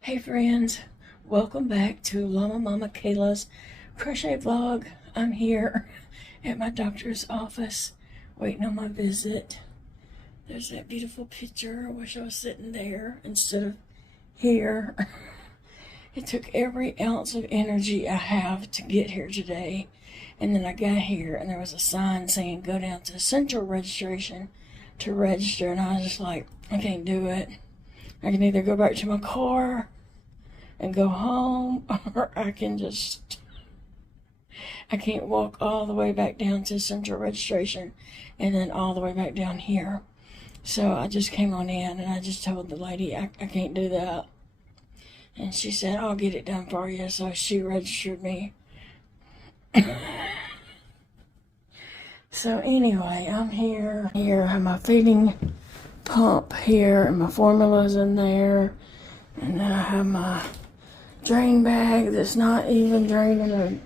Hey friends, welcome back to Llama Mama Kayla's crochet vlog. I'm here at my doctor's office waiting on my visit. There's that beautiful picture. I wish I was sitting there instead of here. It took every ounce of energy I have to get here today. And then I got here and there was a sign saying go down to central registration to register, and I was just like, I can't do it. I can either go back to my car and go home, or I can't walk all the way back down to central registration and then all the way back down here. So I just came on in and I just told the lady I can't do that. And she said, I'll get it done for you. So she registered me. So anyway, I'm here. Here I have my feeding pump here and my formula's in there. And then I have my drain bag that's not even draining.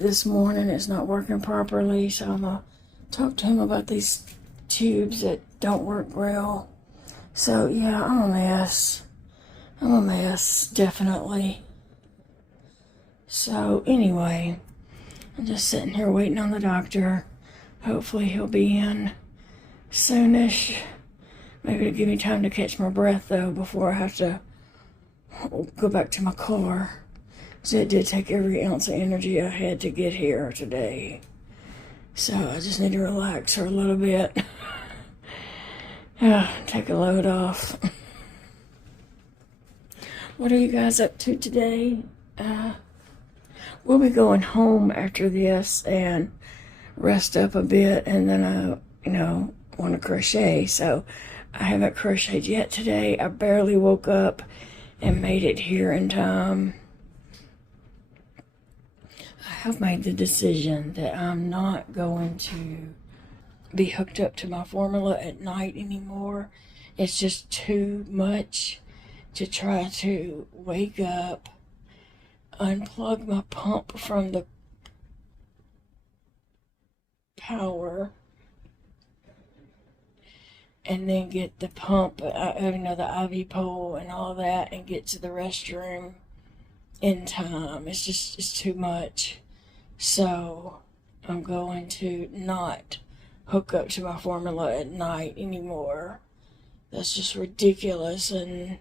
This morning it's not working properly, so I'm gonna talk to him about these tubes that don't work well. So yeah, I'm a mess, definitely. So anyway, I'm just sitting here waiting on the doctor. Hopefully he'll be in soonish. Maybe it'll give me time to catch my breath though before I have to go back to my car. So it did take every ounce of energy I had to get here today. So I just need to relax for a little bit. Take a load off. What are you guys up to today? We'll be going home after this and rest up a bit, and then I, want to crochet. So I haven't crocheted yet today. I barely woke up and made it here in time. I have made the decision that I'm not going to be hooked up to my formula at night anymore. It's just too much to try to wake up, unplug my pump from the power, and then get the pump, the IV pole and all that, and get to the restroom in time. It's too much. So I'm going to not hook up to my formula at night anymore. That's just ridiculous, and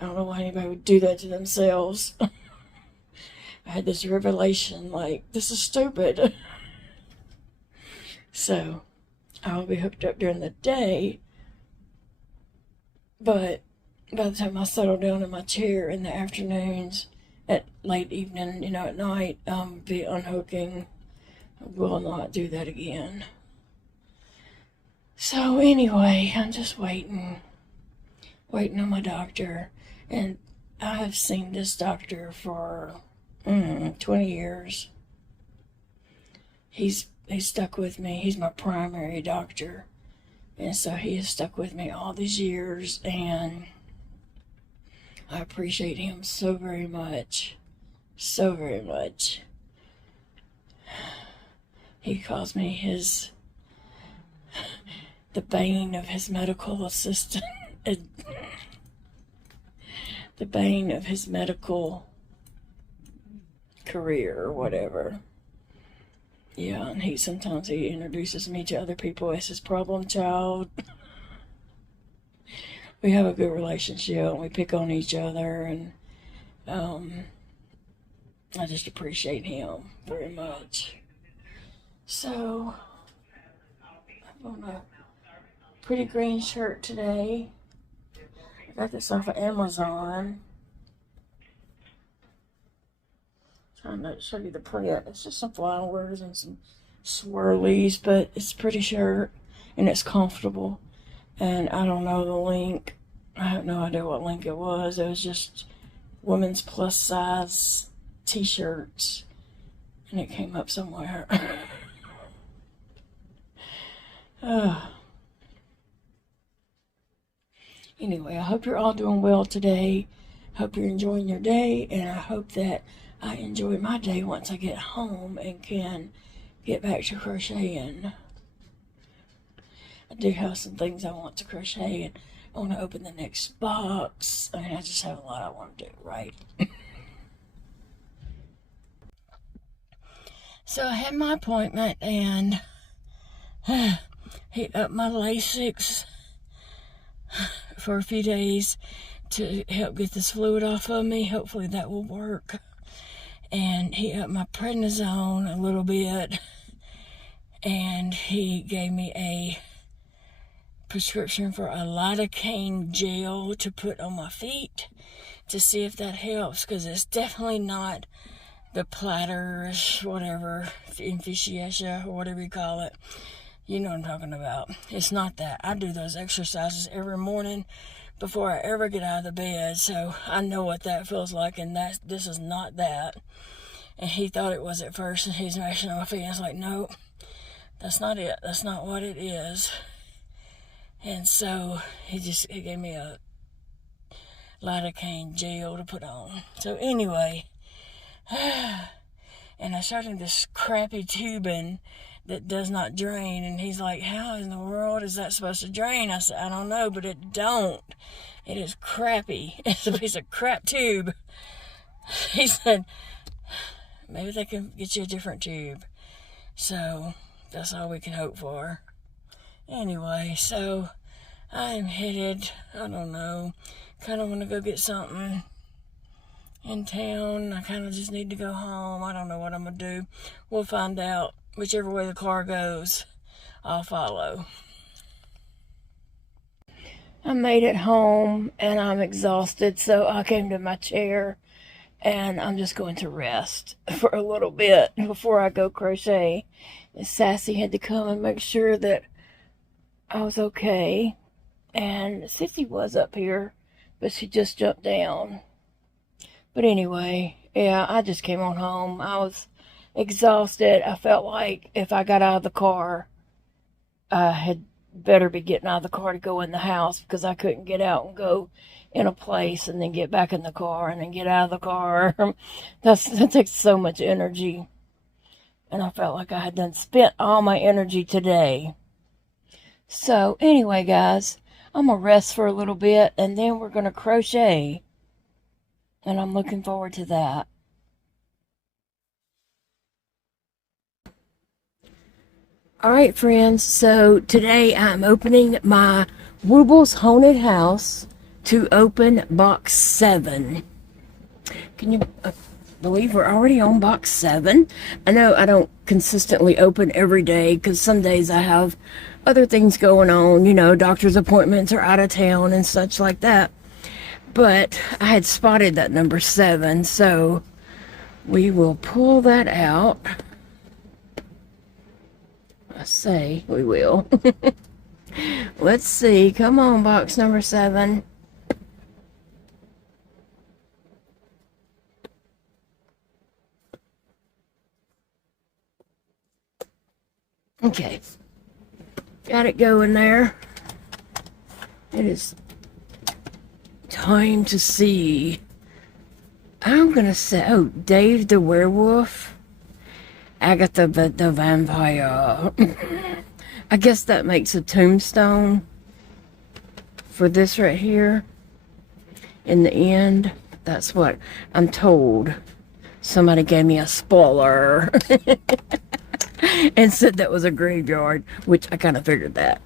I don't know why anybody would do that to themselves. I had this revelation, like, this is stupid. So I'll be hooked up during the day, but by the time I settle down in my chair in the afternoons, at late evening, at night, be unhooking. I will not do that again. So anyway, I'm just waiting on my doctor, and I have seen this doctor for 20 years. He's stuck with me. He's my primary doctor. And so he has stuck with me all these years, and I appreciate him so very much. So very much. He calls me the bane of his medical assistant. The bane of his medical career or whatever. Yeah, and sometimes he introduces me to other people as his problem child. We have a good relationship, and we pick on each other, and I just appreciate him very much. So I'm on a pretty green shirt today. I got this off of Amazon. Trying to show you the print. It's just some flowers and some swirlies, but it's a pretty shirt and it's comfortable. And I don't know the link. I have no idea what link it was. It was just women's plus size t-shirts, and it came up somewhere. Anyway, I hope you're all doing well today. Hope you're enjoying your day, and I hope that I enjoy my day once I get home and can get back to crocheting. I do have some things I want to crochet, and I want to open the next box. I mean, I just have a lot I want to do, right? So I had my appointment, and he upped my Lasix for a few days to help get this fluid off of me. Hopefully that will work. And he upped my prednisone a little bit, and he gave me a prescription for a lidocaine gel to put on my feet to see if that helps, because it's definitely not the platters, whatever, infisciatia, or whatever you call it. You know what I'm talking about. It's not that. I do those exercises every morning before I ever get out of the bed, so I know what that feels like, and this is not that. And he thought it was at first, and he's mashing on my feet, and I was like, nope, that's not it. That's not what it is. And so he gave me a lidocaine gel to put on. So anyway, and I started in this crappy tubing that does not drain, and he's like, how in the world is that supposed to drain? I said, I don't know, but it don't. It is crappy. It's a piece of crap tube. He said, maybe they can get you a different tube. So that's all we can hope for. Anyway, so I'm headed, I don't know, kind of want to go get something in town. I kind of just need to go home. I don't know what I'm going to do. We'll find out. Whichever way the car goes, I'll follow. I made it home, and I'm exhausted, so I came to my chair, and I'm just going to rest for a little bit before I go crochet. And Sassy had to come and make sure that I was okay, and Sissy was up here, but she just jumped down. But anyway, yeah, I just came on home. I was exhausted. I felt like if I got out of the car, I had better be getting out of the car to go in the house, because I couldn't get out and go in a place and then get back in the car and then get out of the car. That takes so much energy, and I felt like I had done spent all my energy today. So anyway, guys, I'm gonna rest for a little bit, and then we're gonna crochet, and I'm looking forward to that. Alright, friends, so today I'm opening my Wubbles Haunted House to open box 7. Can you believe we're already on box 7? I know I don't consistently open every day, because some days I have other things going on, you know, doctor's appointments are out of town and such like that. But I had spotted that number 7, so we will pull that out. I say we will. Let's see. Come on, box number 7. Okay. Got it going there. It is time to see. I'm going to say, oh, Dave the werewolf. Agatha the vampire. I guess that makes a tombstone for this right here. In the end, that's what I'm told. Somebody gave me a spoiler and said that was a graveyard, which I kind of figured that.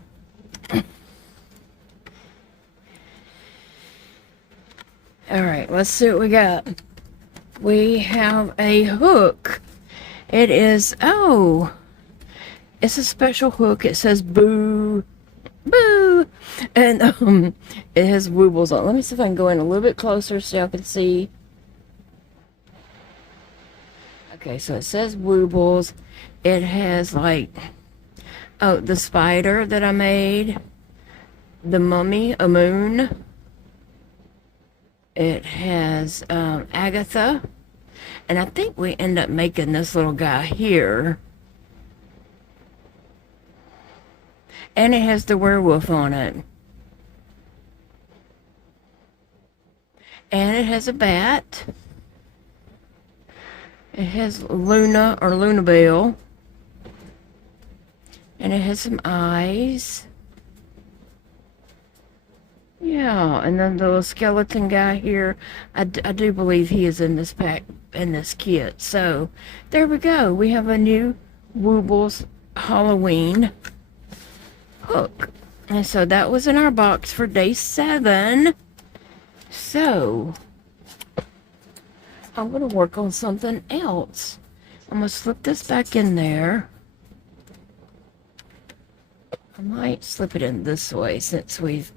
Alright, let's see what we got. We have a hook. It is, oh, it's a special hook. It says boo, boo, and it has Wubbles on. Let me see if I can go in a little bit closer so y'all can see. Okay, so it says Wubbles. It has like, oh, the spider that I made, the mummy, a moon. It has Agatha. And I think we end up making this little guy here. And it has the werewolf on it. And it has a bat. It has Luna or Lunabelle. And it has some eyes. Yeah, and then the little skeleton guy here, I do believe he is in this pack, in this kit. So, there we go. We have a new Woobles Halloween hook. And so that was in our box for day 7. So, I'm going to work on something else. I'm going to slip this back in there. I might slip it in this way since we've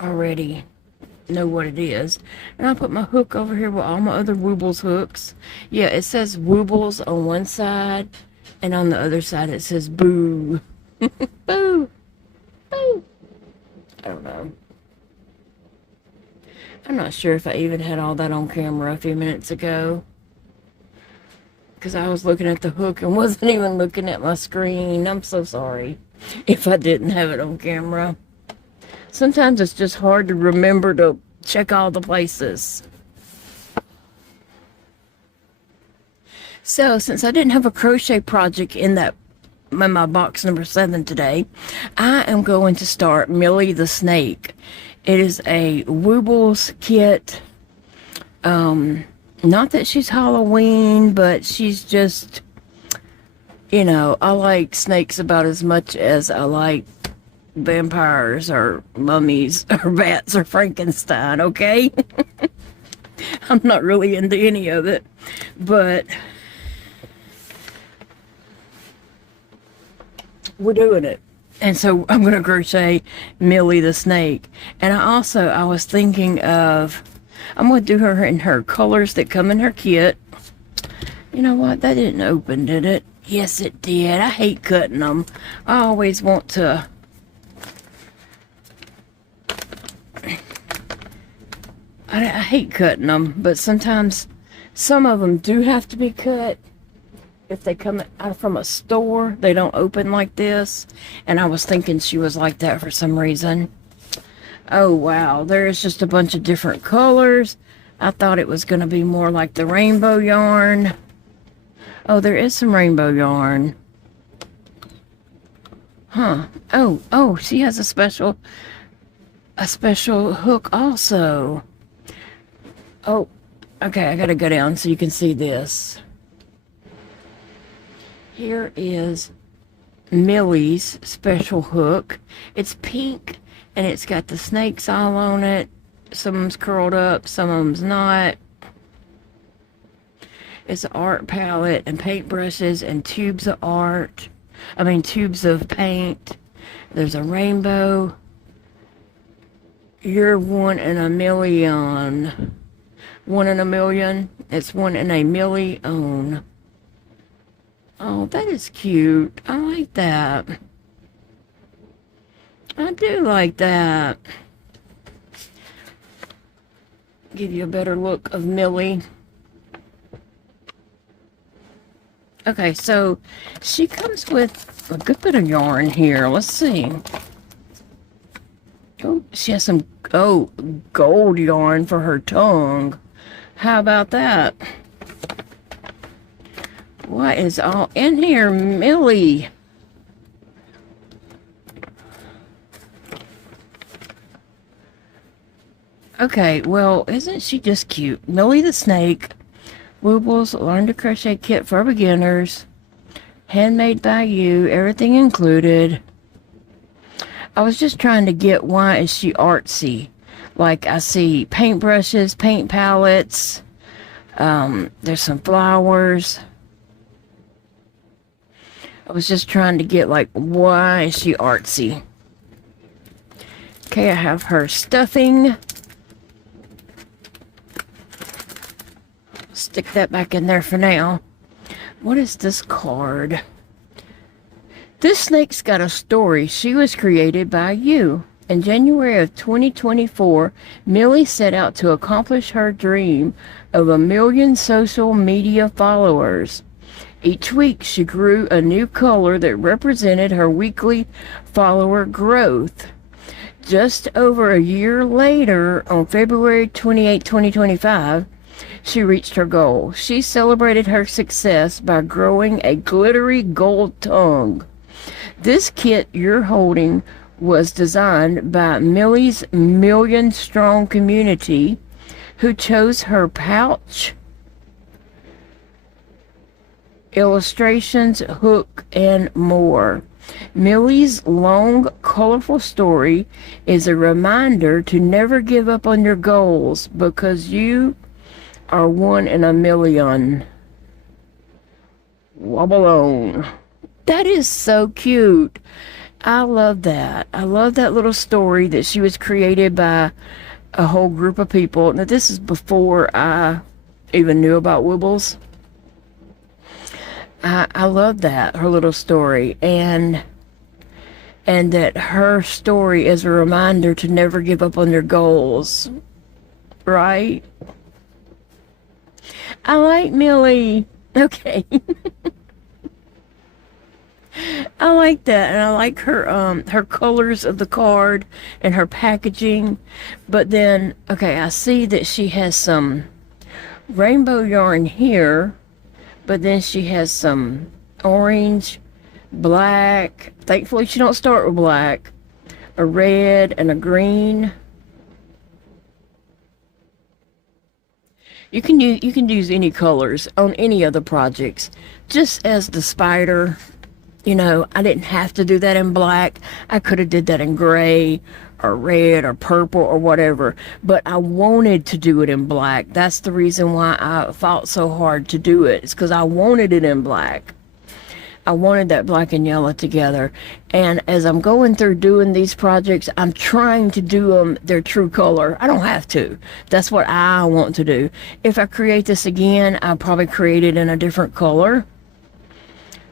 already know what it is. And I'll put my hook over here with all my other Woobles hooks. Yeah, it says Woobles on one side, and on the other side it says Boo. Boo! Boo! I don't know. I'm not sure if I even had all that on camera a few minutes ago, because I was looking at the hook and wasn't even looking at my screen. I'm so sorry if I didn't have it on camera. Sometimes it's just hard to remember to check all the places. So, since I didn't have a crochet project in my box number 7 today, I am going to start Millie the Snake. It is a Woobles kit. Not that she's Halloween, but she's just, you know, I like snakes about as much as I like vampires or mummies or bats or Frankenstein, okay? I'm not really into any of it, but we're doing it. And so I'm going to crochet Millie the Snake. And I was thinking of, I'm going to do her in her colors that come in her kit. You know what? That didn't open, did it? Yes, it did. I hate cutting them. I always want to... I hate cutting them, but sometimes some of them do have to be cut. If they come out from a store, they don't open like this. And I was thinking she was like that for some reason. Oh, wow. There's just a bunch of different colors. I thought it was going to be more like the rainbow yarn. Oh, there is some rainbow yarn. Huh. Oh, she has a special hook also. Oh, okay, I gotta go down so you can see this. Here is Millie's special hook. It's pink, and it's got the snakes all on it. Some of them's curled up, some of them's not. It's an art palette and paintbrushes and tubes of art. Tubes of paint. There's a rainbow. You're 1 in a million. 1 in a million. It's 1 in a million. Oh, that is cute. I like that. I do like that. Give you a better look of Millie. Okay, so she comes with a good bit of yarn here. Let's see. Oh, she has some gold yarn for her tongue. How about that? What is all in here, Millie? Okay, well, isn't she just cute? Millie the Snake, Wubbles Learn to Crochet Kit for Beginners, handmade by you, everything included. I was just trying to get, why is she artsy? Like, I see paintbrushes, paint palettes, there's some flowers. I was just trying to get, like, why is she artsy? Okay, I have her stuffing. Stick that back in there for now. What is this card? This snake's got a story. She was created by you. In January of 2024, Millie set out to accomplish her dream of 1 million social media followers. Each week, she grew a new color that represented her weekly follower growth. Just over a year later, on February 28, 2025, she reached her goal. She celebrated her success by growing a glittery gold tongue. This kit you're holding was designed by Millie's million-strong community, who chose her pouch, illustrations, hook, and more. Millie's long, colorful story is a reminder to never give up on your goals, because you are one in a million. Wobble on. That is so cute. I love that. I love that little story that she was created by a whole group of people. Now, this is before I even knew about Wubbles. I love that, her little story, and that her story is a reminder to never give up on your goals, right? I like Millie. Okay. I like that, and I like her colors of the card and her packaging. But then, okay, I see that she has some rainbow yarn here, but then she has some orange, black. Thankfully, she don't start with black. A red and a green. You can use any colors on any of the projects. Just as the spider, you know, I didn't have to do that in black. I could have did that in gray or red or purple or whatever, but I wanted to do it in black. That's the reason why I fought so hard to do it. It's because I wanted it in black. I wanted that black and yellow together. And as I'm going through doing these projects, I'm trying to do them their true color. I don't have to. That's what I want to do. If I create this again, I'll probably create it in a different color.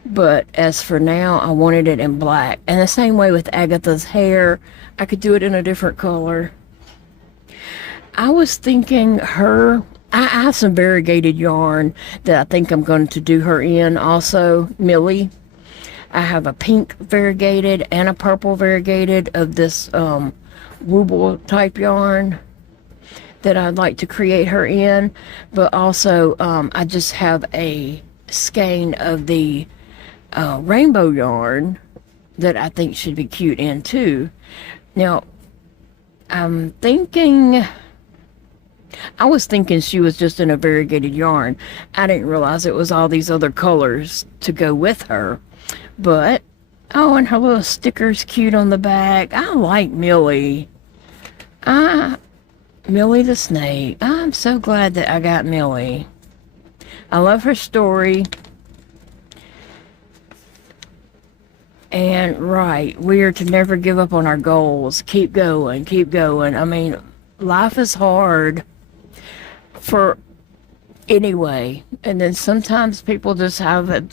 But as for now, I wanted it in black. And the same way with Agatha's hair, I could do it in a different color. I was thinking I have some variegated yarn that I think I'm going to do her in also, Millie. I have a pink variegated and a purple variegated of this Wooble type yarn that I'd like to create her in. But also, I just have a skein of the rainbow yarn that I think should be cute in too. Now, I was thinking she was just in a variegated yarn. I didn't realize it was all these other colors to go with her. But, oh, and her little sticker's cute on the back. I like Millie. Millie the snake. I'm so glad that I got Millie. I love her story. And right, we are to never give up on our goals. Keep going, keep going. I mean, life is hard for anyway. And then sometimes people just have a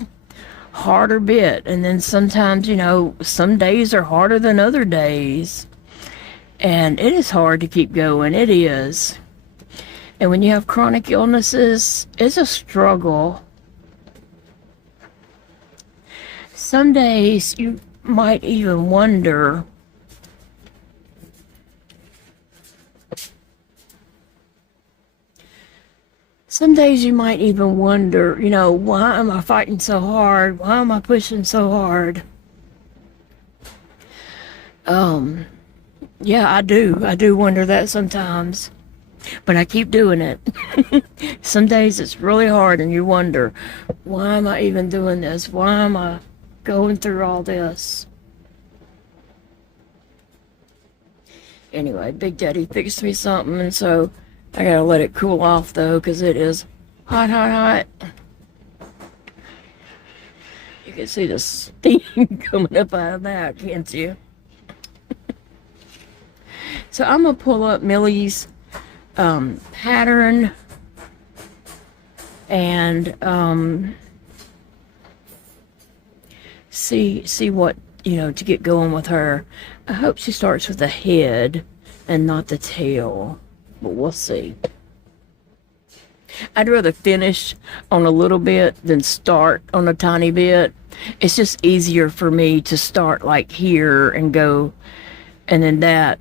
harder bit. And then sometimes, you know, some days are harder than other days. And it is hard to keep going. It is. And when you have chronic illnesses, it's a struggle. Some days you might even wonder, you know, why am I fighting so hard? Why am I pushing so hard? Yeah, I do wonder that sometimes, but I keep doing it. Some days it's really hard and you wonder, why am I even doing this? Why am I going through all this? Anyway, Big Daddy fixed me something, and so I gotta let it cool off though, because it is hot, hot, hot. You can see the steam coming up out of that, can't you? So I'm gonna pull up Millie's pattern and see what, you know, to get going with her. I hope she starts with the head and not the tail, but we'll see. I'd rather finish on a little bit than start on a tiny bit. It's just easier for me to start like here and go, and then that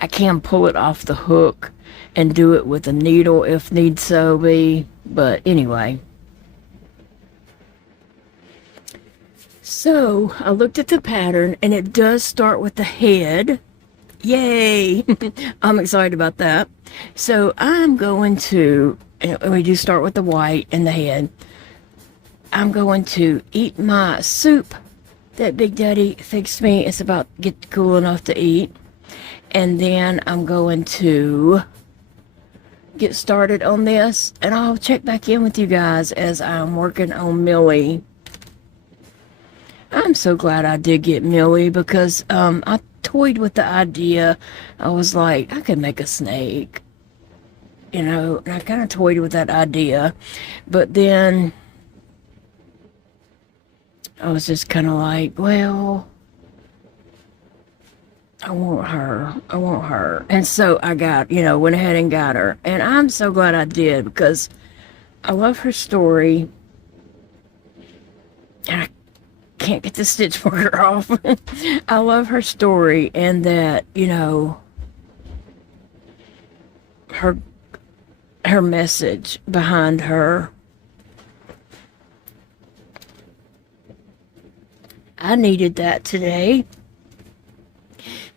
I can pull it off the hook and do it with a needle if need so be. But anyway, So I looked at the pattern and it does start with the head. Yay! I'm excited about that. So I'm going to, and we do start with the white and the head. I'm going to eat my soup that Big Daddy fixed me. It's about to get cool enough to eat. And then I'm going to get started on this. And I'll check back in with you guys as I'm working on Millie. I'm so glad I did get Millie because I toyed with the idea. I was like, I could make a snake. You know, and I kind of toyed with that idea. But then I was just kind of like, well, I want her. I want her. And so I got, went ahead and got her. And I'm so glad I did because I love her story. And I can't get the stitch marker off. I love her story and that, her message behind her. I needed that today.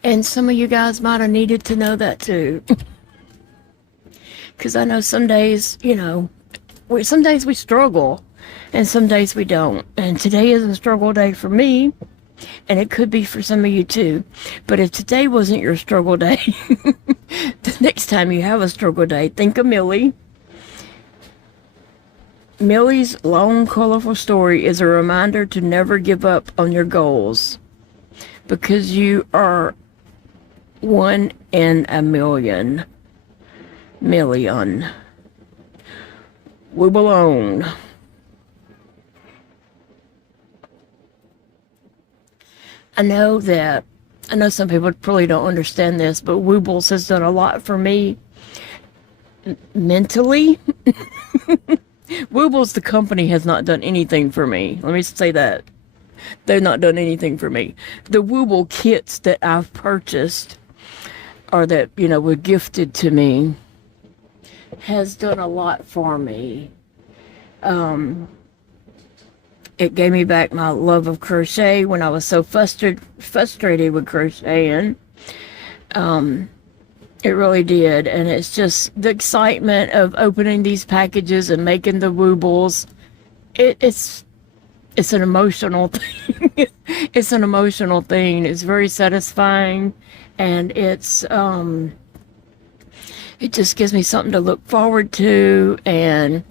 And some of you guys might have needed to know that too. Because I know some days, some days we struggle and some days we don't. And today is a struggle day for me. And it could be for some of you too. But if today wasn't your struggle day, the next time you have a struggle day, think of Millie. Millie's long, colorful story is a reminder to never give up on your goals. Because you are one in a million. Wubbles. I know some people probably don't understand this, but Wubbles has done a lot for me mentally. Wubbles, the company, has not done anything for me. Let me say that. They've not done anything for me. The Wubble kits that I've purchased or that, were gifted to me has done a lot for me. It gave me back my love of crochet when I was so frustrated with crocheting. It really did. And it's just the excitement of opening these packages and making the Wubbles. It's an emotional thing. It's an emotional thing. It's very satisfying. And it just gives me something to look forward to. And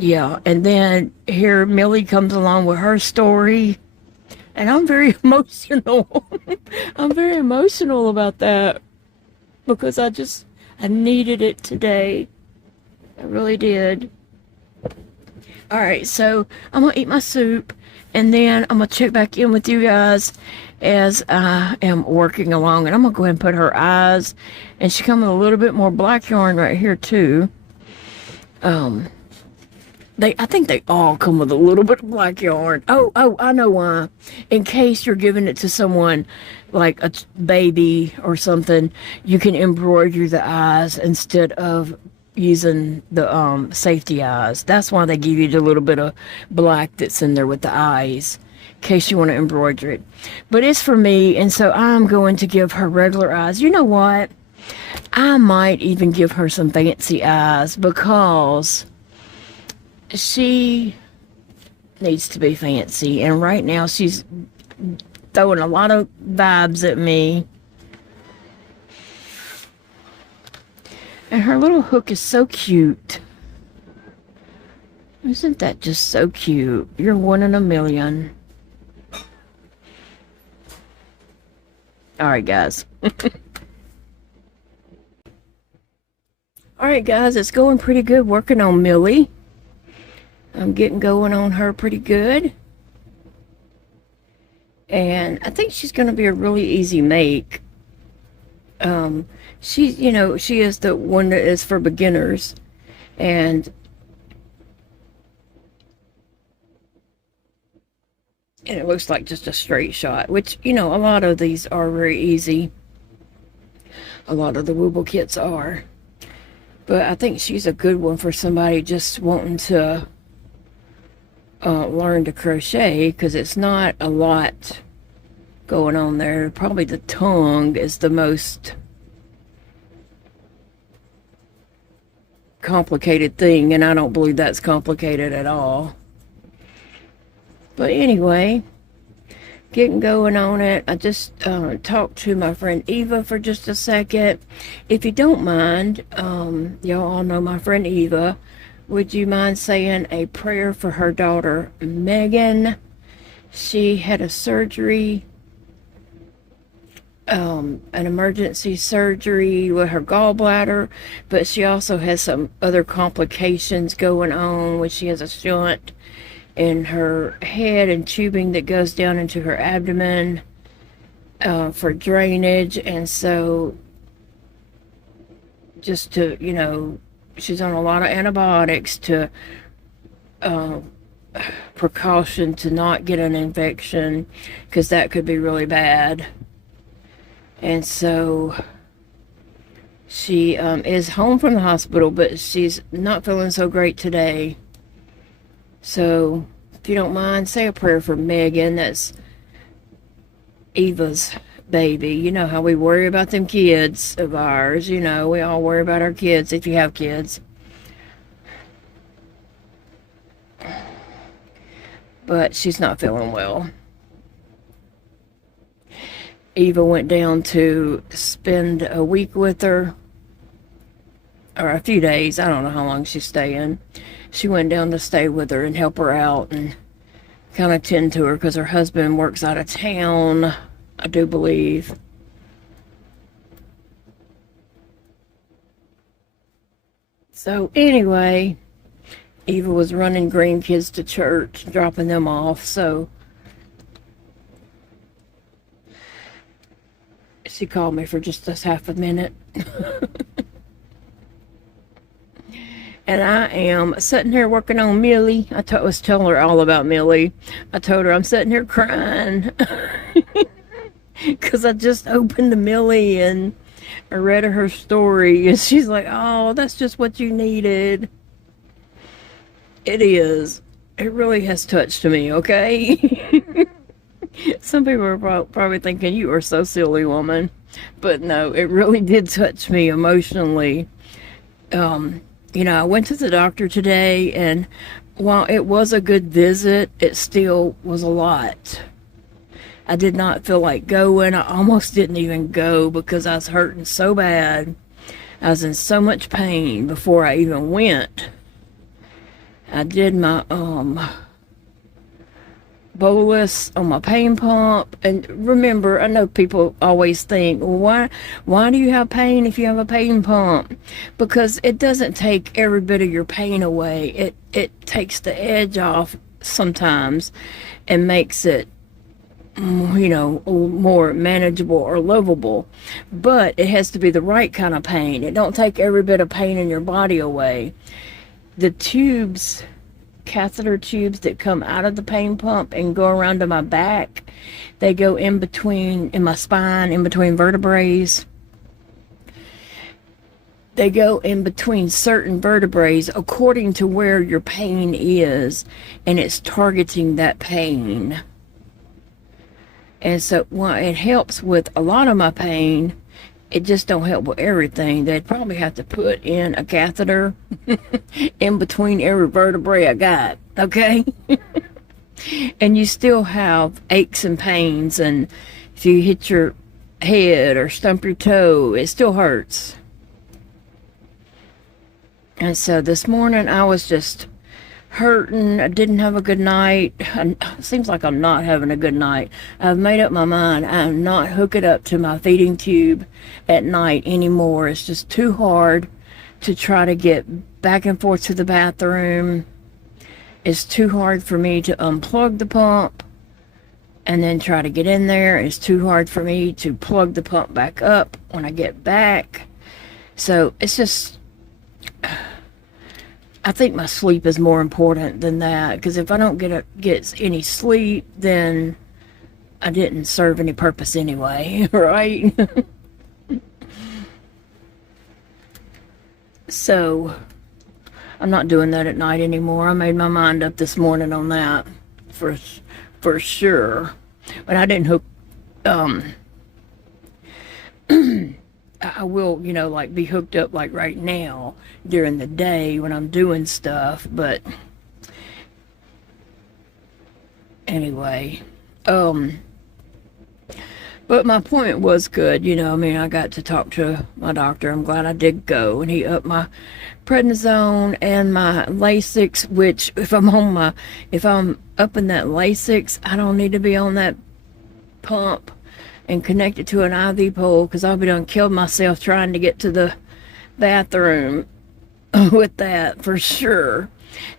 yeah, and then here Millie comes along with her story. And I'm very emotional. I'm very emotional about that. Because I needed it today. I really did. Alright, so I'm going to eat my soup. And then I'm going to check back in with you guys as I am working along. And I'm going to go ahead and put her eyes. And she comes with a little bit more black yarn right here too. I think they all come with a little bit of black yarn. Oh, I know why. In case you're giving it to someone like a baby or something, you can embroider the eyes instead of using the safety eyes. That's why they give you the little bit of black that's in there with the eyes, in case you want to embroider it. But it's for me, and so I'm going to give her regular eyes. You know what? I might even give her some fancy eyes because she needs to be fancy, and right now she's throwing a lot of vibes at me. And her little hook is so cute. Isn't that just so cute? You're one in a million. Alright, guys. Alright, guys, it's going pretty good working on Millie. I'm getting going on her pretty good. And I think she's going to be a really easy make. She is the one that is for beginners. And it looks like just a straight shot, which, a lot of these are very easy. A lot of the Wubble kits are. But I think she's a good one for somebody just wanting to learn to crochet, because it's not a lot going on there. Probably the tongue is the most complicated thing, and I don't believe that's complicated at all. But anyway, getting going on it. I just talked to my friend Eva for just a second. If you don't mind, y'all all know my friend Eva. Would you mind saying a prayer for her daughter Megan? She had a surgery, an emergency surgery with her gallbladder, but she also has some other complications going on when she has a shunt in her head and tubing that goes down into her abdomen for drainage. And so just to, you know, she's on a lot of antibiotics to precaution to not get an infection, because that could be really bad. And so she is home from the hospital, but she's not feeling so great today. So if you don't mind, say a prayer for Megan. That's Eva's baby. You know how we worry about them kids of ours. You know, we all worry about our kids if you have kids. But she's not feeling well. Eva went down to spend a week with her, or a few days. I don't know how long she's staying. She went down to stay with her and help her out and kind of tend to her, because her husband works out of town, I do believe. So anyway, Eva was running grandkids to church, dropping them off, so she called me for just this half a minute. And I am sitting here working on Millie. I was telling her all about Millie. I told her I'm sitting here crying because I just opened the Millie and I read her story, and she's like, oh, that's just what you needed. It is. It really has touched me, okay? Some people are probably thinking, you are so silly, woman. But no, it really did touch me emotionally. You know, I went to the doctor today, and while it was a good visit, it still was a lot. I did not feel like going. I almost didn't even go because I was hurting so bad. I was in so much pain before I even went. I did my bolus on my pain pump. And remember, I know people always think, well, why do you have pain if you have a pain pump? Because it doesn't take every bit of your pain away. It takes the edge off sometimes and makes it, you know, more manageable or livable. But it has to be the right kind of pain. It don't take every bit of pain in your body away. The tubes, catheter tubes that come out of the pain pump and go around to my back, they go in my spine, in between vertebrae. They go in between certain vertebrae according to where your pain is, and it's targeting that pain. And so while it helps with a lot of my pain, it just don't help with everything. They'd probably have to put in a catheter in between every vertebrae I got, okay? And you still have aches and pains, and if you hit your head or stump your toe, it still hurts. And so this morning I was just hurting. I didn't have a good night. It seems like I'm not having a good night. I've made up my mind. I'm not hooking up to my feeding tube at night anymore. It's just too hard to try to get back and forth to the bathroom. It's too hard for me to unplug the pump and then try to get in there. It's too hard for me to plug the pump back up when I get back. So it's just, I think my sleep is more important than that, because if I don't get any sleep, then I didn't serve any purpose anyway, right? So I'm not doing that at night anymore. I made my mind up this morning on that for sure. But I didn't hook, I will, you know, like be hooked up like right now during the day when I'm doing stuff. But anyway, but my point was good, you know. I mean, I got to talk to my doctor. I'm glad I did go, and he upped my prednisone and my Lasix, which if I'm up in that Lasix, I don't need to be on that pump and connected to an IV pole, because I'll be done killed myself trying to get to the bathroom with that for sure.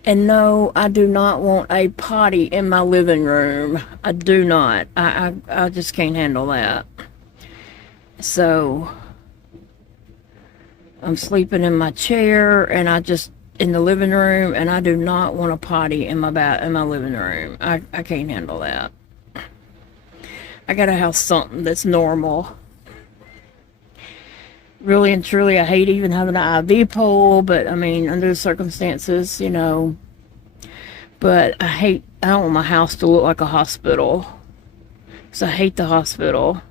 And no, I do not want a potty in my living room. I do not. I just can't handle that. So I'm sleeping in my chair, and in the living room, and I do not want a potty in my living room. I can't handle that. I gotta have something that's normal. Really and truly, I hate even having an IV pole, but I mean, under the circumstances, you know. But I don't want my house to look like a hospital, because I hate the hospital.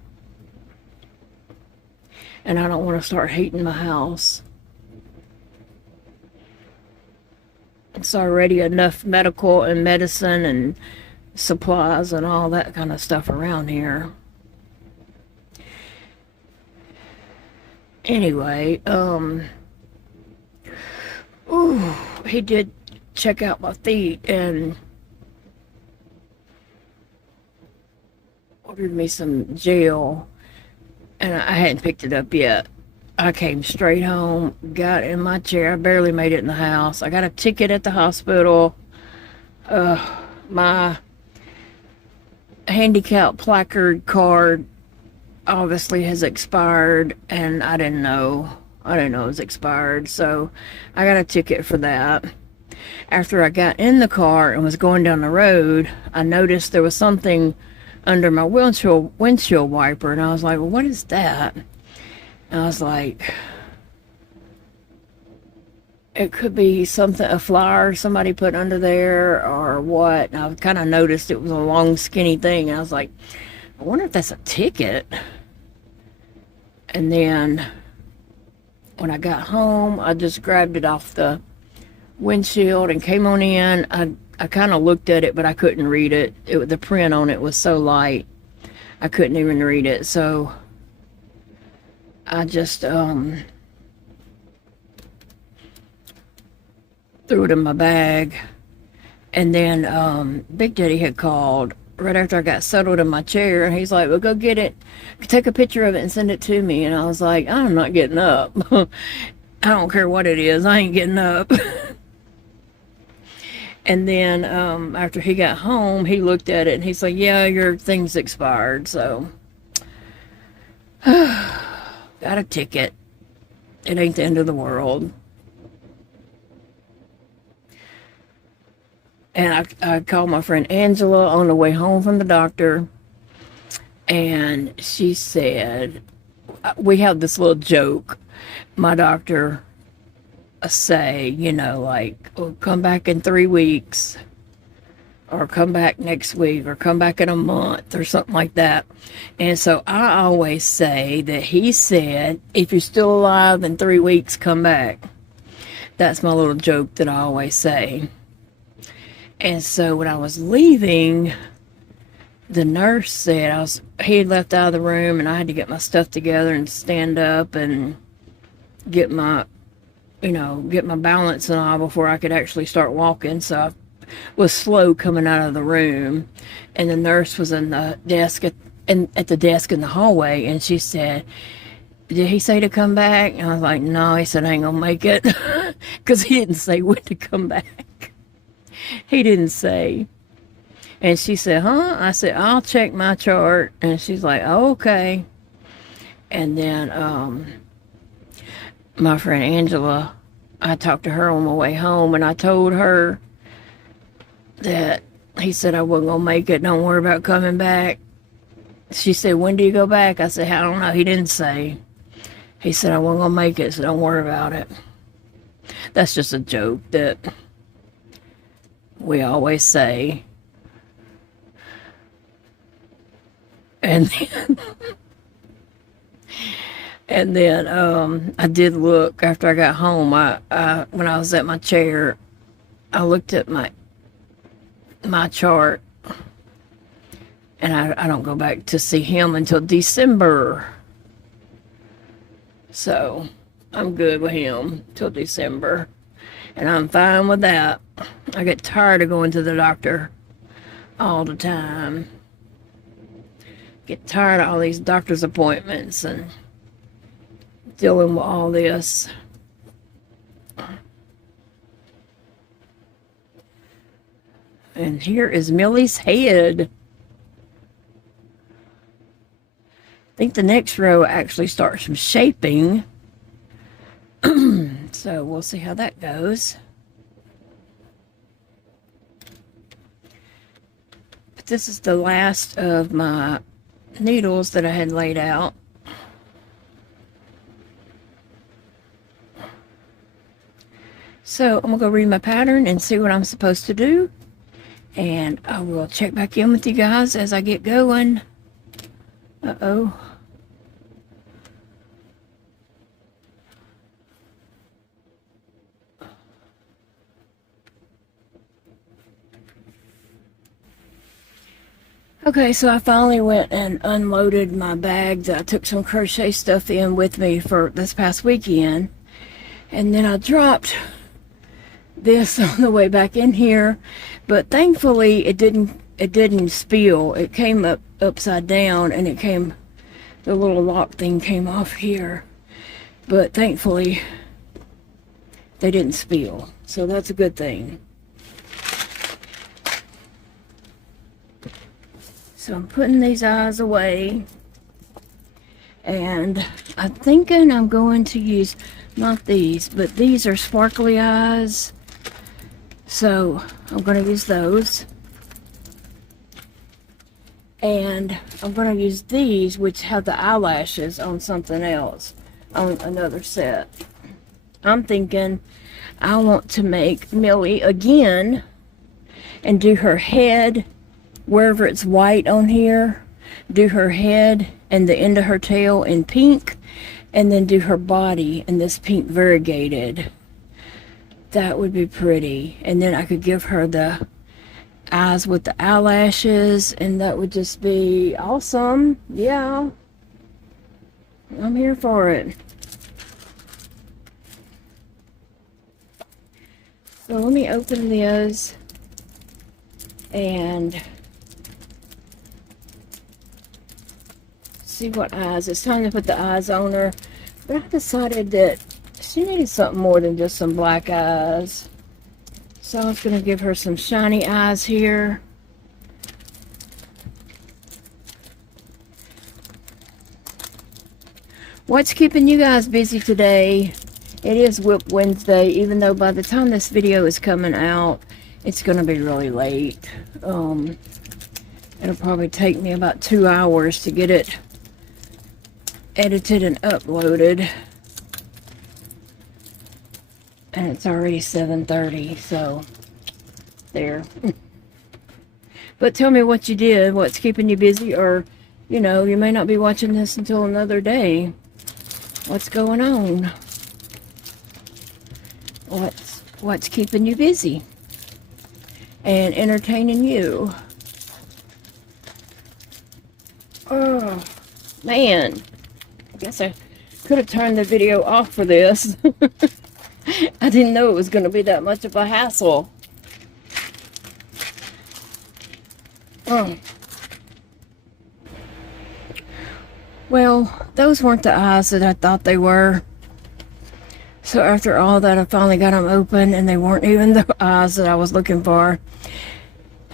And I don't want to start hating my house. It's already enough medical and medicine and supplies and all that kind of stuff around here. Anyway, he did check out my feet and ordered me some gel, and I hadn't picked it up yet. I came straight home, got in my chair. I barely made it in the house. I got a ticket at the hospital. My handicap placard card obviously has expired, and I didn't know it was expired, so I got a ticket for that. After I got in the car and was going down the road, I noticed there was something under my windshield wiper, and I was like, well, what is that? And I was like, it could be something, a flyer somebody put under there or what. And I kind of noticed it was a long skinny thing, and I was like, I wonder if that's a ticket. And then when I got home, I just grabbed it off the windshield and came on in. I kind of looked at it, but I couldn't read it. The print on it was so light, I couldn't even read it. So I just threw it in my bag. And then Big Daddy had called right after I got settled in my chair, and he's like, well, go get it, take a picture of it and send it to me. And I was like, I'm not getting up. I don't care what it is, I ain't getting up. And then after he got home, he looked at it and he's like, yeah, your thing's expired. So got a ticket. It ain't the end of the world. And I called my friend Angela on the way home from the doctor, and she said, we have this little joke. My doctor say, you know, like, oh, come back in 3 weeks, or come back next week, or come back in a month, or something like that. And so I always say that he said, if you're still alive in 3 weeks, come back. That's my little joke that I always say. And so when I was leaving, the nurse said he had left out of the room, and I had to get my stuff together and stand up and get my balance and all before I could actually start walking. So I was slow coming out of the room, and the nurse was in the desk at the desk in the hallway, and she said, did he say to come back? And I was like, no, he said I ain't gonna make it, because he didn't say when to come back. He didn't say. And she said, huh? I said, I'll check my chart. And she's like, oh, okay. And then my friend Angela, I talked to her on my way home, and I told her that he said I wasn't going to make it. Don't worry about coming back. She said, when do you go back? I said, I don't know. He didn't say. He said I wasn't going to make it, so don't worry about it. That's just a joke that we always say. And then, I did look after I got home. When I was at my chair, I looked at my chart, and I don't go back to see him until December. So I'm good with him till December, and I'm fine with that. I get tired of going to the doctor all the time. Get tired of all these doctor's appointments and dealing with all this. And here is Millie's head. I think the next row actually starts from shaping. So we'll see how that goes. But this is the last of my needles that I had laid out. So I'm gonna go read my pattern and see what I'm supposed to do, and I will check back in with you guys as I get going. Uh-oh. Okay, so I finally went and unloaded my bag that I took some crochet stuff in with me for this past weekend. And then I dropped this on the way back in here, but thankfully it didn't spill. It came up upside down, and the little lock thing came off here. But thankfully they didn't spill, so that's a good thing. So I'm putting these eyes away, and I'm thinking I'm going to use, not these, but these are sparkly eyes, so I'm going to use those. And I'm going to use these, which have the eyelashes, on something else, on another set. I'm thinking I want to make Millie again and do her head wherever it's white on here, do her head and the end of her tail in pink, and then do her body in this pink variegated. That would be pretty. And then I could give her the eyes with the eyelashes, and that would just be awesome. Yeah, I'm here for it. So let me open this and see what eyes. It's time to put the eyes on her, but I decided that she needed something more than just some black eyes. So I was going to give her some shiny eyes here. What's keeping you guys busy today? It is Whip Wednesday, even though by the time this video is coming out, it's going to be really late. It'll probably take me about 2 hours to get it edited and uploaded. And it's already 7:30, so there. But tell me what you did, what's keeping you busy, or, you know, you may not be watching this until another day. What's going on? What's keeping you busy and entertaining you? Oh, man. I guess I could have turned the video off for this. I didn't know it was going to be that much of a hassle. Well, those weren't the eyes that I thought they were. So after all that, I finally got them open, and they weren't even the eyes that I was looking for.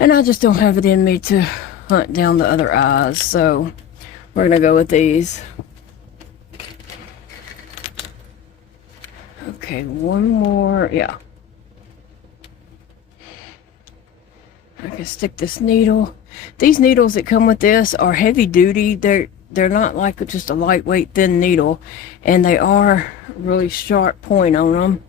And I just don't have it in me to hunt down the other eyes, so we're going to go with these. Okay, one more, yeah. I can stick this needle. These needles that come with this are heavy duty. They're not like just a lightweight thin needle, and they are really sharp point on them.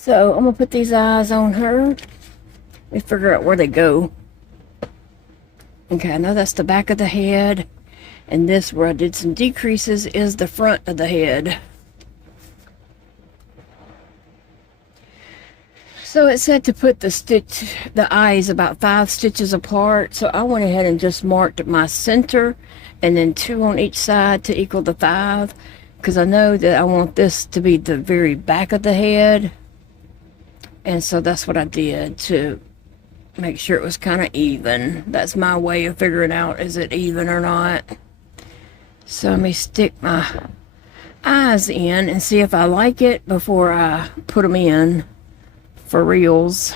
So I'm gonna put these eyes on her. Let me figure out where they go. Okay, I know that's the back of the head. And this, where I did some decreases, is the front of the head. So it said to put the eyes about 5 stitches apart. So I went ahead and just marked my center and then 2 on each side to equal the 5. Because I know that I want this to be the very back of the head. And so that's what I did to make sure it was kind of even. That's my way of figuring out, is it even or not. So let me stick my eyes in and see if I like it before I put them in for reals.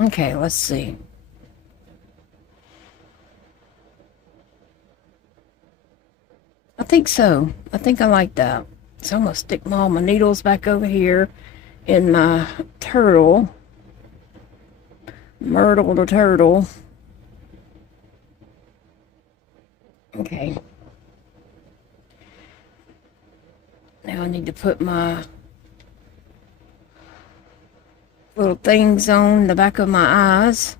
Okay, let's see. I think so. I think I like that. So I'm going to stick all my needles back over here in my turtle. Myrtle the turtle. Okay. Now I need to put my little things on the back of my eyes.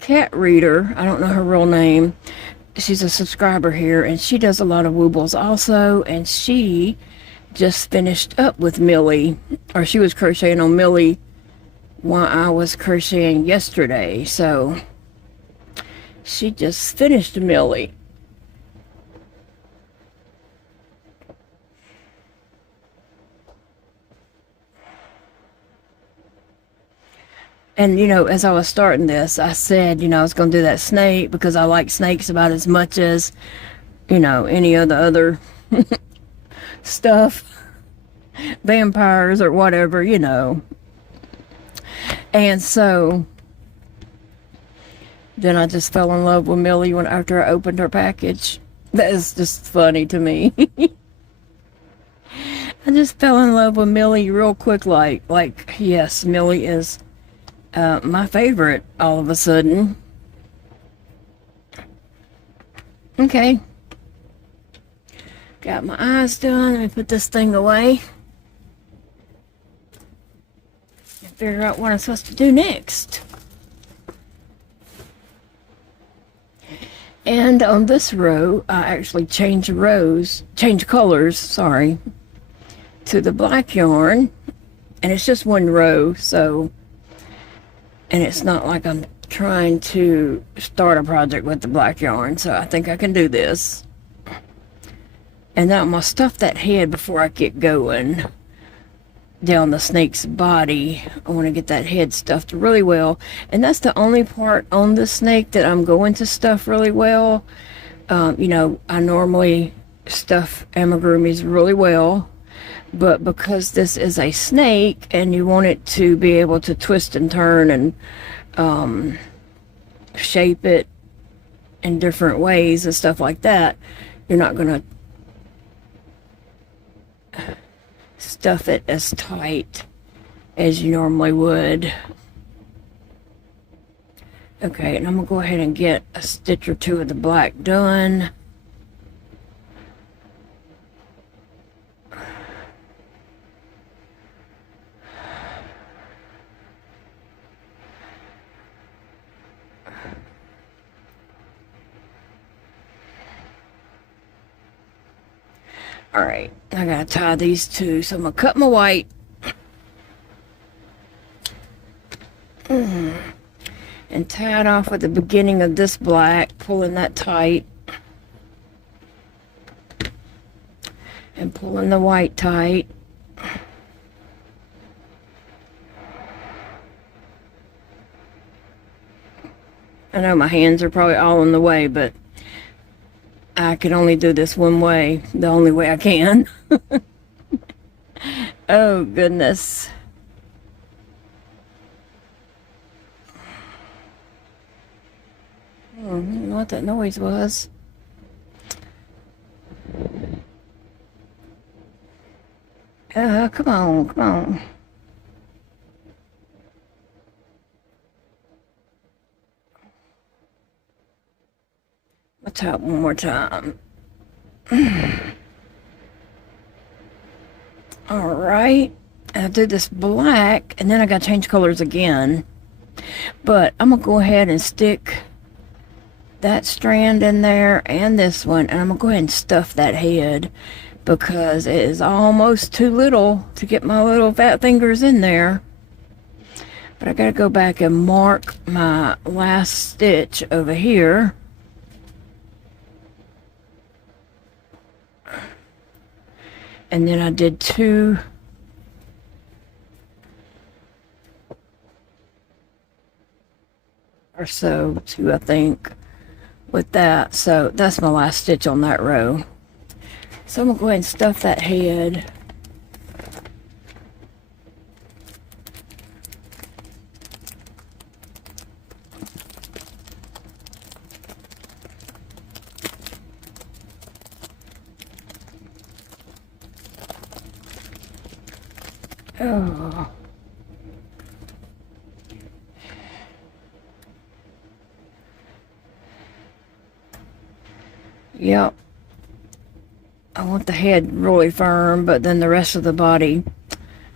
Cat Reader, I don't know her real name. She's a subscriber here, and she does a lot of Woobles also, and she just finished up with Millie, or she was crocheting on Millie while I was crocheting yesterday. So she just finished Millie. And, you know, as I was starting this, I said, you know, I was going to do that snake because I like snakes about as much as, you know, any of the other stuff. Vampires or whatever, you know. And so then I just fell in love with Millie after I opened her package. That is just funny to me. I just fell in love with Millie real quick, like yes, Millie is my favorite all of a sudden. Okay. Got my eyes done. Let me put this thing away. And figure out what I'm supposed to do next. And on this row, I actually changed colors, sorry, to the black yarn. And it's just one row, so, and it's not like I'm trying to start a project with the black yarn, so I think I can do this. And now I'm going to stuff that head before I get going down the snake's body. I want to get that head stuffed really well. And that's the only part on the snake that I'm going to stuff really well. You know, I normally stuff amigurumis really well. But because this is a snake and you want it to be able to twist and turn and shape it in different ways and stuff like that, you're not going to stuff it as tight as you normally would. Okay, and I'm going to go ahead and get a stitch or two of the black done. All right, I gotta tie these two, so I'm gonna cut my white. And tie it off at the beginning of this black, pulling that tight. And pulling the white tight. I know my hands are probably all in the way, but I can only do this one way, the only way I can. Oh, goodness. I don't know what that noise was. Come on, come on. I'll tap one more time. All right, I did this black, and then I got to change colors again. But I'm gonna go ahead and stick that strand in there and this one, and I'm gonna go ahead and stuff that head because it is almost too little to get my little fat fingers in there. But I gotta go back and mark my last stitch over here. And then I did 2 or so, 2 I think, with that. So that's my last stitch on that row. So I'm gonna go ahead and stuff that head. Oh. Yep. I want the head really firm, but then the rest of the body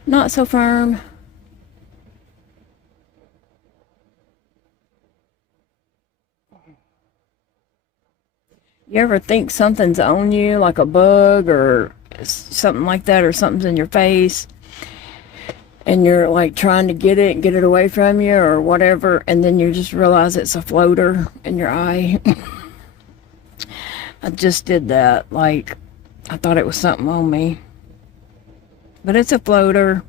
not so firm. You ever think something's on you, like a bug or something like that, or something's in your face, and you're like trying to get it away from you or whatever, and then you just realize it's a floater in your eye? I just did that. Like, I thought it was something on me, but it's a floater.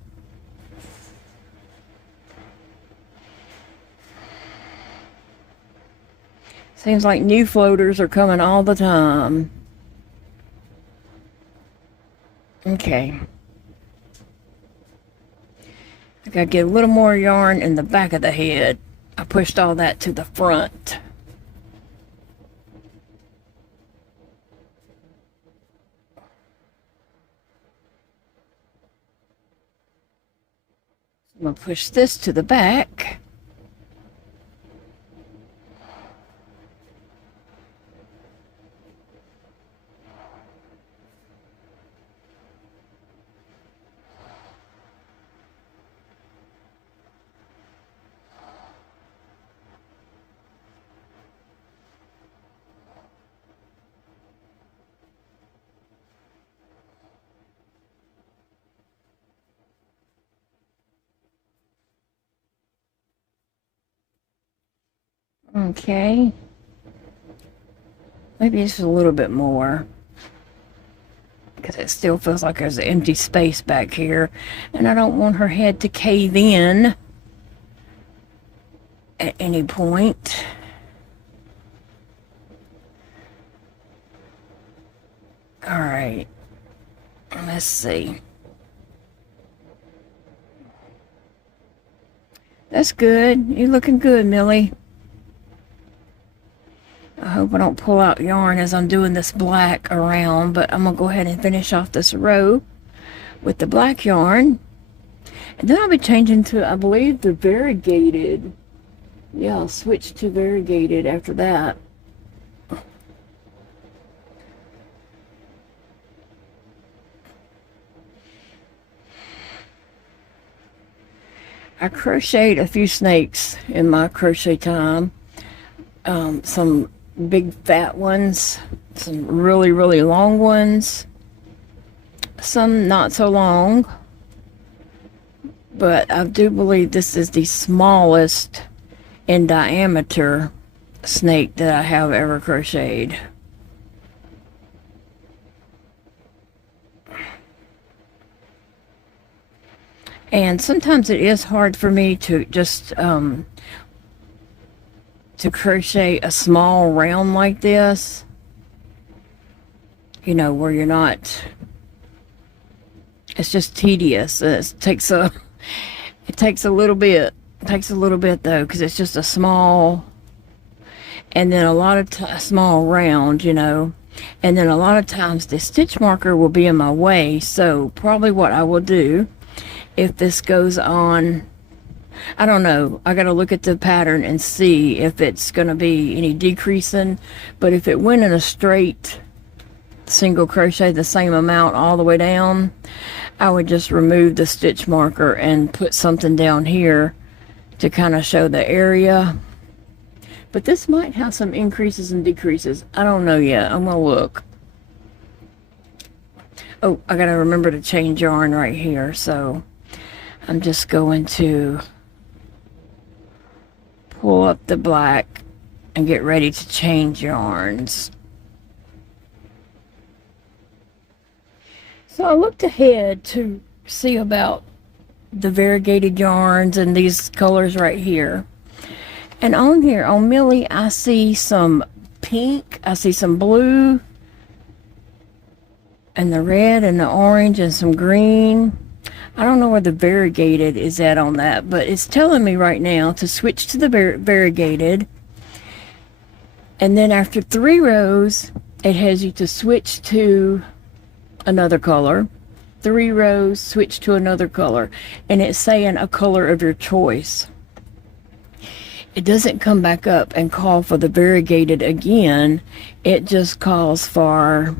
Seems like new floaters are coming all the time. Okay. I gotta get a little more yarn in the back of the head. I pushed all that to the front. I'm going to push this to the back. Okay, maybe just a little bit more, because it still feels like there's an empty space back here, and I don't want her head to cave in at any point. All right, let's see. That's good. You're looking good, Millie. I hope I don't pull out yarn as I'm doing this black around, but I'm going to go ahead and finish off this row with the black yarn. And then I'll be changing to, I believe, the variegated. Yeah, I'll switch to variegated after that. I crocheted a few snakes in my crochet time. Some big fat ones, some really long ones, some not so long, but I do believe this is the smallest in diameter snake that I have ever crocheted. And sometimes it is hard for me to just to crochet a small round like this, you know, where you're not, it's just tedious. It takes a little bit. It takes a little bit though, because it's just a small, and then a lot of small round, you know, and then a lot of times the stitch marker will be in my way. So probably what I will do, if this goes on I don't know. I got to look at the pattern and see if it's going to be any decreasing. But if it went in a straight single crochet the same amount all the way down, I would just remove the stitch marker and put something down here to kind of show the area. But this might have some increases and decreases. I don't know yet. I'm going to look. Oh, I got to remember to change yarn right here. So I'm just going to pull up the black and get ready to change yarns. So I looked ahead to see about the variegated yarns and these colors right here. And on here, on Millie, I see some pink, I see some blue, and the red and the orange and some green. I don't know where the variegated is at on that, but it's telling me right now to switch to the variegated. And then after 3 rows, it has you to switch to another color. 3 rows, switch to another color. And it's saying a color of your choice. It doesn't come back up and call for the variegated again. It just calls for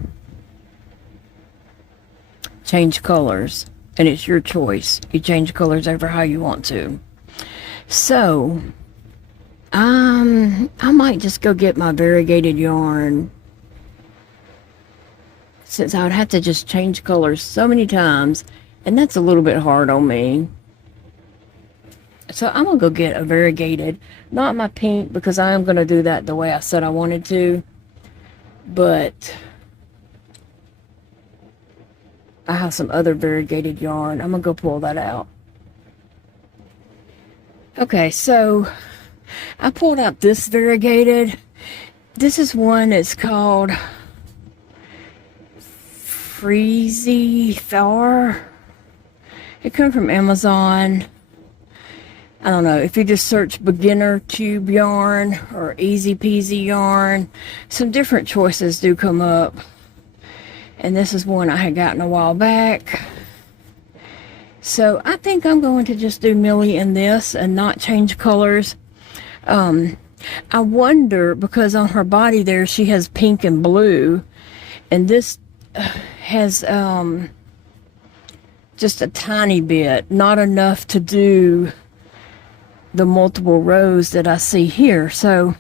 change colors. And it's your choice. You change colors over how you want to. So, I might just go get my variegated yarn, since I would have to just change colors so many times, and that's a little bit hard on me. So I'm going to go get a variegated, not my pink, because I am going to do that the way I said I wanted to, but I have some other variegated yarn. I'm going to go pull that out. Okay, so I pulled out this variegated. This is one that's called Freezy Thar. It comes from Amazon. I don't know, if you just search beginner tube yarn or easy peasy yarn, some different choices do come up. And this is one I had gotten a while back. So I think I'm going to just do Millie in this and not change colors. I wonder, because on her body there she has pink and blue, and this has just a tiny bit, not enough to do the multiple rows that I see here. So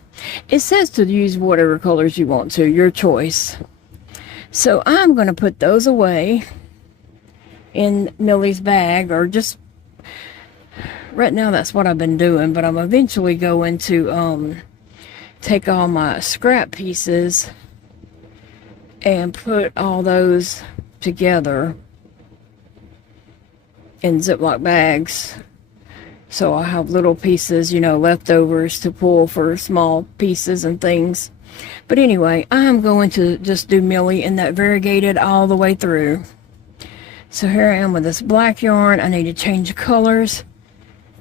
it says to use whatever colors you want to, your choice. So I'm going to put those away in Millie's bag, or just right now that's what I've been doing, but I'm eventually going to take all my scrap pieces and put all those together in Ziploc bags. So I have little pieces, you know, leftovers to pull for small pieces and things. But anyway, I'm going to just do Millie in that variegated all the way through. So here I am with this black yarn. I need to change colors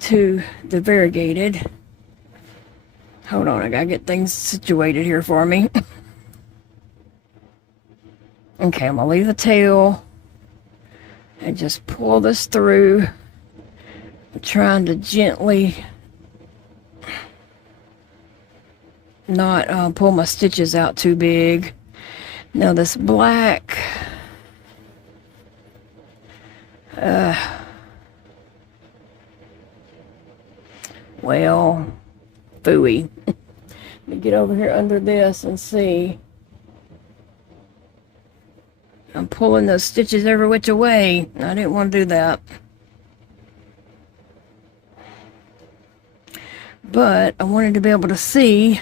to the variegated. Hold on, I gotta get things situated here for me. Okay, I'm gonna leave the tail and just pull this through. I'm trying to gently not pull my stitches out too big. Now this black, well, phooey. Let me get over here under this and see. I'm pulling those stitches every which way. I didn't want to do that. But I wanted to be able to see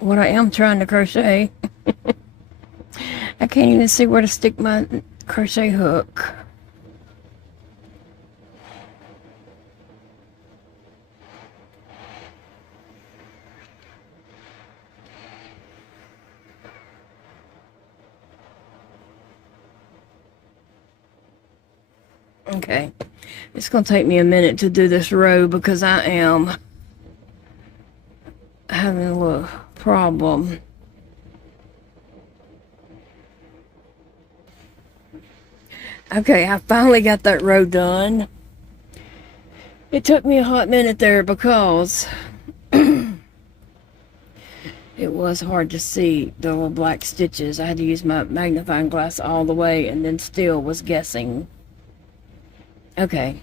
what I am trying to crochet. I can't even see where to stick my crochet hook. Okay, it's going to take me a minute to do this row because I am having a little problem. Okay, I finally got that row done. It took me a hot minute there because it was hard to see the little black stitches. I had to use my magnifying glass all the way and then still was guessing. Okay.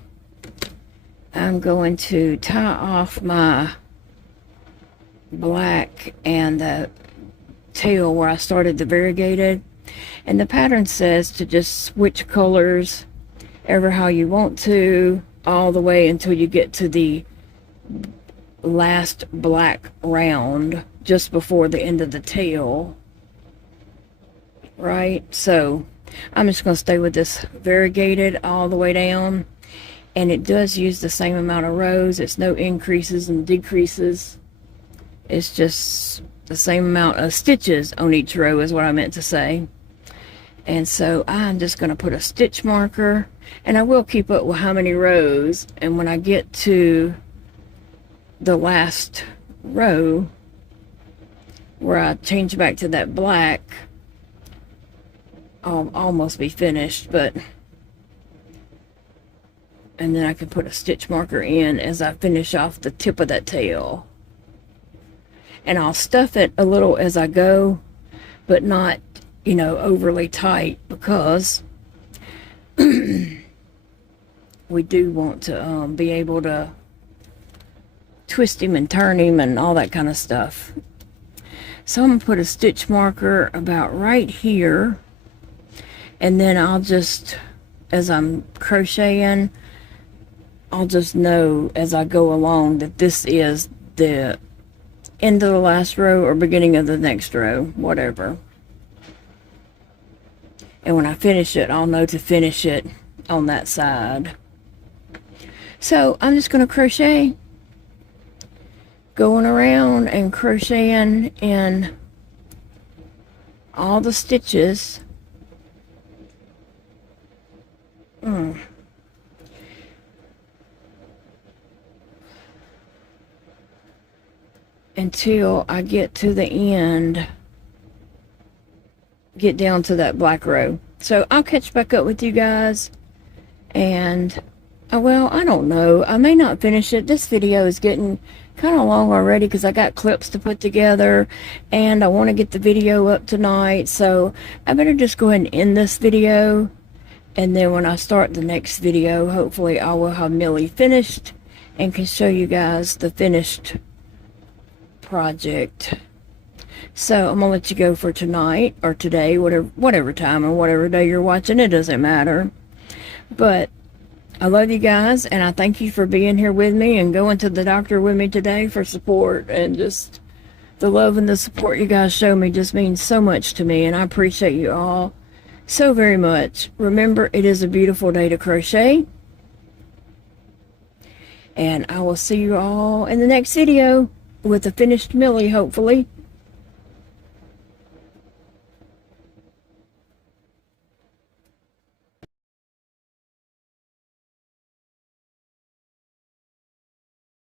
I'm going to tie off my black and the tail where I started the variegated. And the pattern says to just switch colors ever how you want to, all the way until you get to the last black round just before the end of the tail. Right? So I'm just going to stay with this variegated all the way down. And it does use the same amount of rows. It's no increases and decreases. It's just the same amount of stitches on each row is what I meant to say. And so I'm just going to put a stitch marker, and I will keep up with how many rows, and when I get to the last row where I change back to that black, I'll almost be finished, and then I can put a stitch marker in as I finish off the tip of that tail. And I'll stuff it a little as I go, but not, you know, overly tight, because we do want to be able to twist him and turn him and all that kind of stuff. So I'm going to put a stitch marker about right here, and then I'll just, as I'm crocheting, I'll just know as I go along that this is the end of the last row or beginning of the next row, whatever. And when I finish it, I'll know to finish it on that side. So I'm just going to crochet, going around and crocheting in all the stitches. Until I get to the end, get down to that black row. So I'll catch back up with you guys, and well, I don't know, I may not finish it. This video is getting kind of long already because I got clips to put together and I want to get the video up tonight, so I better just go ahead and end this video, and then when I start the next video, hopefully I will have Millie finished and can show you guys the finished project. So I'm gonna let you go for tonight or today, whatever time or whatever day you're watching, it doesn't matter. But I love you guys, and I thank you for being here with me and going to the doctor with me today for support, and just the love and the support you guys show me just means so much to me, and I appreciate you all so very much. Remember, it is a beautiful day to crochet, and I will see you all in the next video with a finished Millie, hopefully.